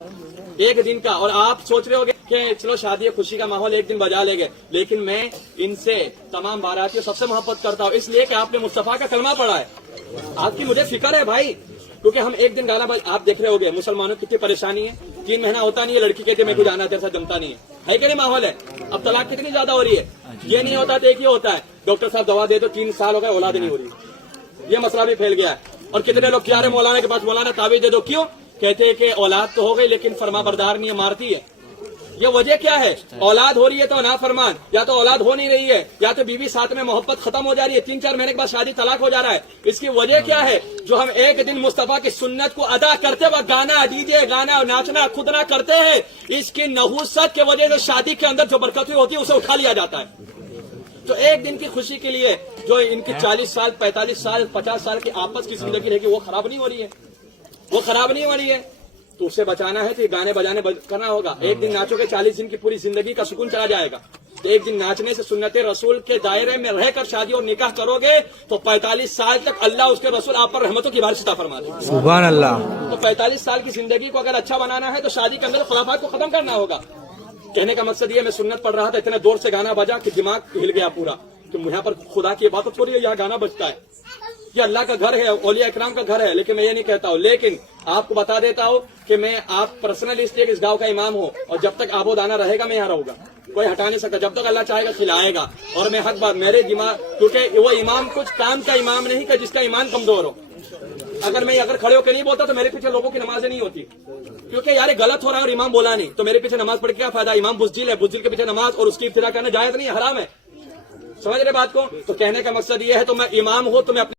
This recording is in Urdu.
ایک دن کا، اور آپ سوچ رہے ہوگے کہ چلو شادی خوشی کا ماحول ایک دن بجا لے گئے، لیکن میں ان سے تمام باراتیوں سب سے محبت کرتا ہوں، اس لیے کہ آپ نے مصطفیٰ کا کلمہ پڑھا ہے۔ آپ کی مجھے فکر ہے بھائی، کیونکہ ہم ایک دن گانا آپ دیکھ رہے ہوگے مسلمانوں کی کتنی پریشانی ہے، 3 مہینہ ہوتا نہیں ہے، لڑکی کہتے میں کو جانا تیرے ساتھ جمتا نہیں ہے کہ نہیں ماحول ہے؟ اب طلاق کتنی زیادہ ہو رہی ہے، یہ نہیں ہوتا تو ایک ہی ہوتا ہے، ڈاکٹر صاحب دوا دے تو 3 سال ہو گئے اولاد نہیں ہو رہی، یہ مسئلہ بھی پھیل گیا ہے۔ اور کتنے لوگ کیا رہے مولانا کے پاس، مولانا تعویذ دے دو، کیوں؟ کہتے ہیں کہ اولاد تو ہو گئی لیکن فرما بردار نہیں ہے، مارتی ہے۔ یہ وجہ کیا ہے؟ اولاد ہو رہی ہے تو نافرمان، یا تو اولاد ہو نہیں رہی ہے، یا تو بیوی ساتھ میں محبت ختم ہو جا رہی ہے، 3-4 مہینے کے بعد شادی طلاق ہو جا رہا ہے۔ اس کی وجہ کیا ہے؟ جو ہم ایک دن مصطفیٰ کی سنت کو ادا کرتے وقت گانا ڈیجے گانا اور ناچنا خود نہ کرتے ہیں، اس کی نحوست کی وجہ سے شادی کے اندر جو برکت ہوتی ہے اسے اٹھا لیا جاتا ہے۔ تو ایک دن کی خوشی کے لیے جو ان کی 40 سال 45 سال 50 سال کی آپس کی زندگی رہے گی وہ خراب نہیں ہو رہی ہے، وہ خراب نہیں ہو رہی ہے، تو اسے بچانا ہے تو یہ گانے بجانے کرنا ہوگا۔ ایک دن ناچو گے 40 دن کی پوری زندگی کا سکون چلا جائے گا۔ ایک دن ناچنے سے سنت رسول کے دائرے میں رہ کر شادی اور نکاح کرو گے تو 45 سال تک اللہ اس کے رسول آپ پر رحمتوں کی بارش عطا فرما دے گا۔ سبحان اللہ۔ تو 45 سال کی زندگی کو اگر اچھا بنانا ہے تو شادی کے اندر خرافات کو ختم کرنا ہوگا۔ کہنے کا مقصد یہ، میں سنت پڑھ رہا تھا، اتنے دور سے گانا بجا کہ دماغ ہل گیا پورا، کہ یہاں پر خدا کی عبادت ہو رہی ہے، یہاں گانا بجتا ہے، یہ اللہ کا گھر ہے، اولیاء اکرام کا گھر ہے، لیکن میں یہ نہیں کہتا ہوں۔ لیکن آپ کو بتا دیتا ہوں کہ میں آپ پرسنل اس گاؤں کا امام ہوں، اور جب تک آب و دانا رہے گا میں یہاں رہوں گا، کوئی ہٹا نہیں سکتا، جب تک اللہ چاہے گا کھلائے گا۔ اور میں حق بات میرے دماغ، کیونکہ وہ امام کچھ کام کا امام نہیں کہ جس کا ایمان کمزور ہو۔ اگر کھڑے ہو کے نہیں بولتا تو میرے پیچھے لوگوں کی نمازیں نہیں ہوتی، کیونکہ یار غلط ہو رہا ہے اور امام بولا نہیں، تو میرے پیچھے نماز پڑھ کے کیا فائدہ؟ امام بزدل ہے، بزدل کے پیچھے نماز اور اس کی ابتدا کرنا جائز نہیں ہے، حرام ہے۔ سمجھ رہے بات کو؟ تو کہنے کا مقصد یہ ہے، تو میں امام ہوں تو میں اپنے